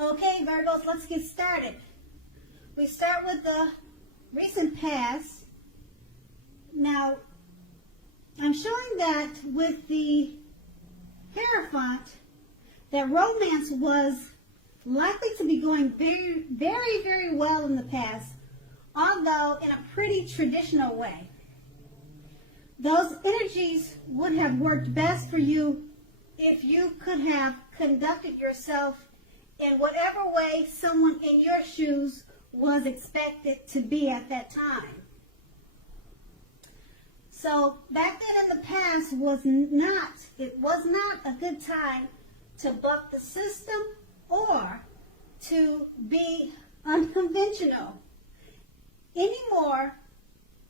Okay, Virgos, let's get started. We start with the recent past. Now, I'm showing that with the Hierophant, that romance was likely to be going very, very, very well in the past, although in a pretty traditional way. Those energies would have worked best for you if you could have conducted yourself in whatever way someone in your shoes was expected to be at that time. So back then in the past it was not a good time to buck the system or to be unconventional any more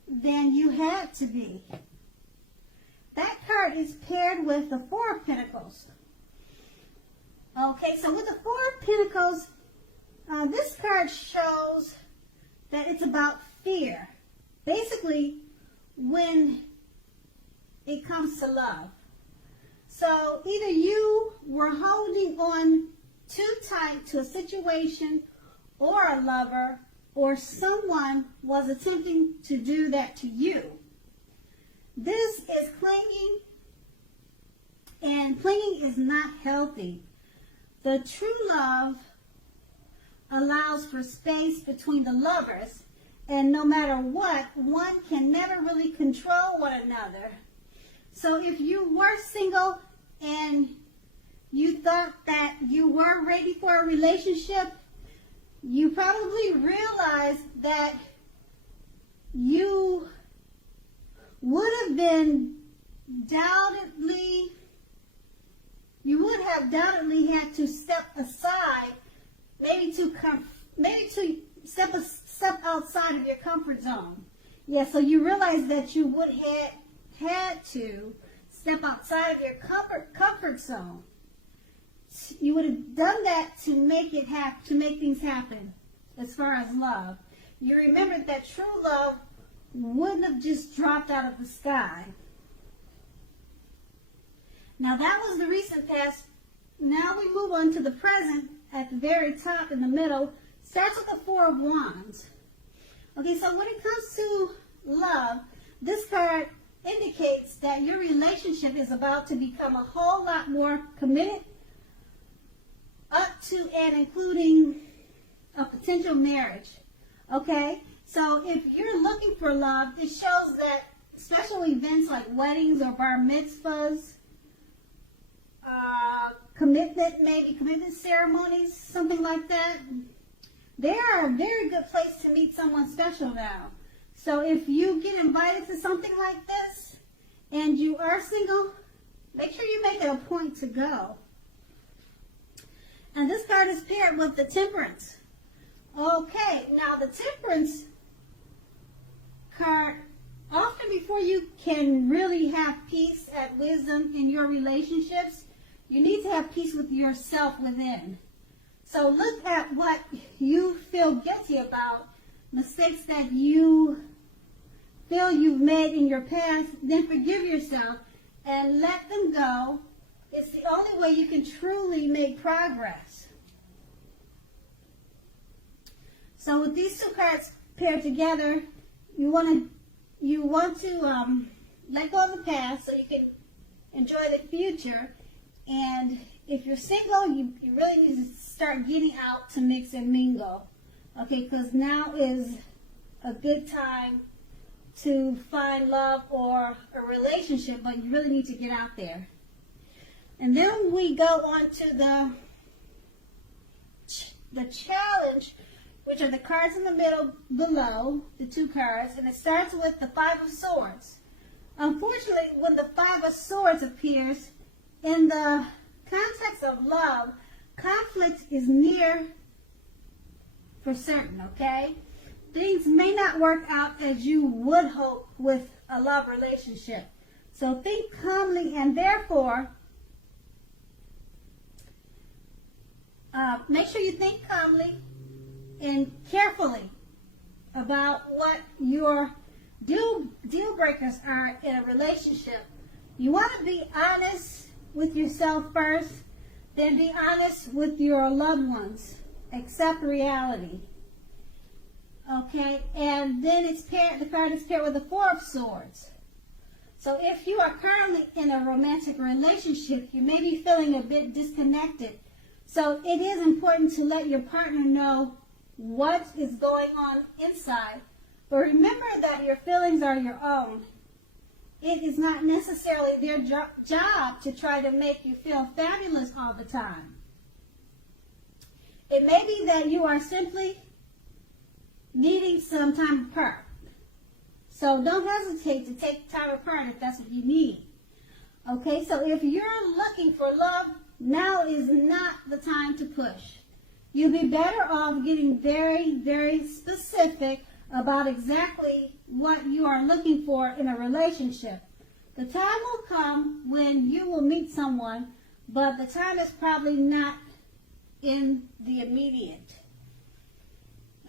than you had to be. That card is paired with the Four of Pentacles. Okay, so with the Four of Pentacles, this card shows that it's about fear. Basically, when it comes to love. So either you were holding on too tight to a situation or a lover, or someone was attempting to do that to you. This is clinging, and clinging is not healthy. The true love allows for space between the lovers, and no matter what, one can never really control one another. So if you were single and you thought that you were ready for a relationship, you probably realized that you would have doubtedly had to step aside, maybe to step outside of your comfort zone. Yeah, so you realize that you would have had to step outside of your comfort zone. You would have done that to make things happen as far as love. You remembered that true love wouldn't have just dropped out of the sky. Now that was the recent past. Now we move on to the present. At the very top in the middle starts with the Four of Wands. Okay, so when it comes to love, this card indicates that your relationship is about to become a whole lot more committed, up to and including a potential marriage. Okay, so if you're looking for love, it shows that special events like weddings or bar mitzvahs, commitment ceremonies, something like that, they are a very good place to meet someone special now. So if you get invited to something like this and you are single, make sure you make it a point to go. And this card is paired with the Temperance. Okay, now the Temperance card, often before you can really have peace and wisdom in your relationships, you need to have peace with yourself within. So look at what you feel guilty about, mistakes that you feel you've made in your past, then forgive yourself and let them go. It's the only way you can truly make progress. So with these two cards paired together, you want to let go of the past so you can enjoy the future. And if you're single, you really need to start getting out to mix and mingle. Okay, because now is a good time to find love or a relationship, but you really need to get out there. And then we go on to the challenge, which are the cards in the middle below, the two cards, and it starts with the Five of Swords. Unfortunately, when the Five of Swords appears, in the context of love, conflict is near for certain, okay? Things may not work out as you would hope with a love relationship. So think calmly, and therefore, make sure you think calmly and carefully about what your deal breakers are in a relationship. You want to be honest with yourself first. Then be honest with your loved ones. Accept reality. Okay, and then the card is paired with the Four of Swords. So if you are currently in a romantic relationship, you may be feeling a bit disconnected. So it is important to let your partner know what is going on inside. But remember that your feelings are your own. It is not necessarily their job to try to make you feel fabulous all the time. It may be that you are simply needing some time apart. So don't hesitate to take time apart if that's what you need. Okay, so if you're looking for love, now is not the time to push. You'll be better off getting very, very specific about exactly what you are looking for in a relationship. The time will come when you will meet someone, but the time is probably not in the immediate.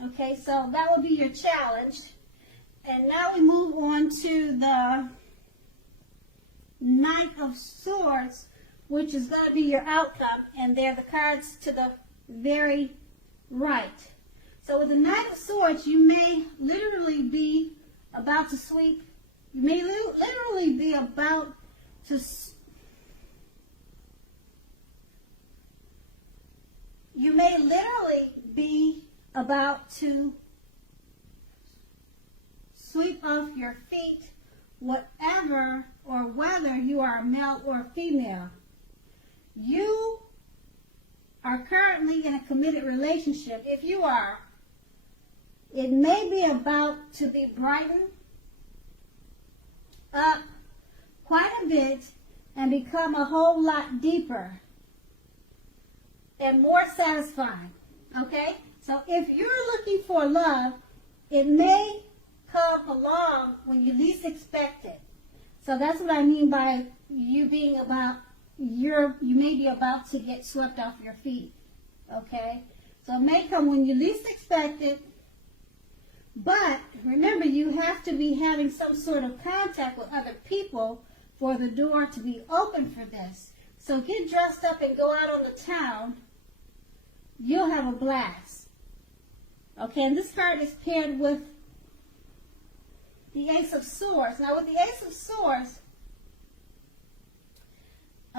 Okay, so that will be your challenge. And now we move on to the Knight of Swords, which is going to be your outcome, and they're the cards to the very right. So with the Knight of Swords, you may literally be about to sweep. You may literally be about to. You may literally be about to sweep off your feet, whatever or whether you are a male or female. You are currently in a committed relationship. If you are, it may be about to be brightened up quite a bit and become a whole lot deeper and more satisfying. Okay? So if you're looking for love, it may come along when you least expect it. So that's what I mean by you being about, you may be about to get swept off your feet. Okay? So it may come when you least expect it. But remember, you have to be having some sort of contact with other people for the door to be open for this. So get dressed up and go out on the town. You'll have a blast. Okay, and this card is paired with the Ace of Swords. Now with the Ace of Swords,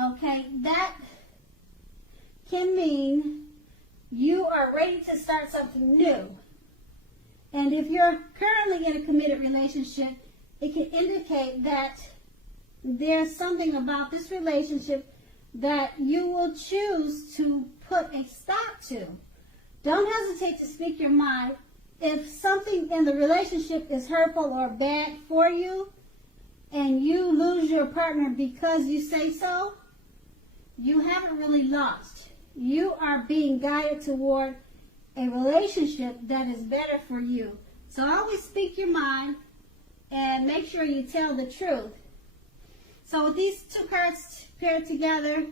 okay, that can mean you are ready to start something new. And if you're currently in a committed relationship, it can indicate that there's something about this relationship that you will choose to put a stop to. Don't hesitate to speak your mind. If something in the relationship is hurtful or bad for you, and you lose your partner because you say so, you haven't really lost. You are being guided toward a relationship that is better for you. So always speak your mind and make sure you tell the truth. So with these two cards paired together,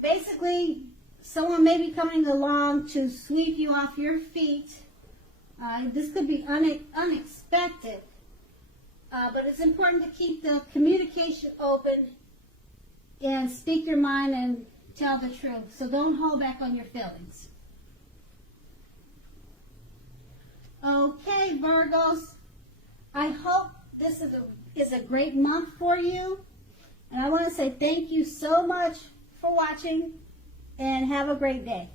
basically someone may be coming along to sweep you off your feet. This could be unexpected, but it's important to keep the communication open and speak your mind and tell the truth. So don't hold back on your feelings. Okay, Virgos, I hope this is a great month for you. And I want to say thank you so much for watching, and have a great day.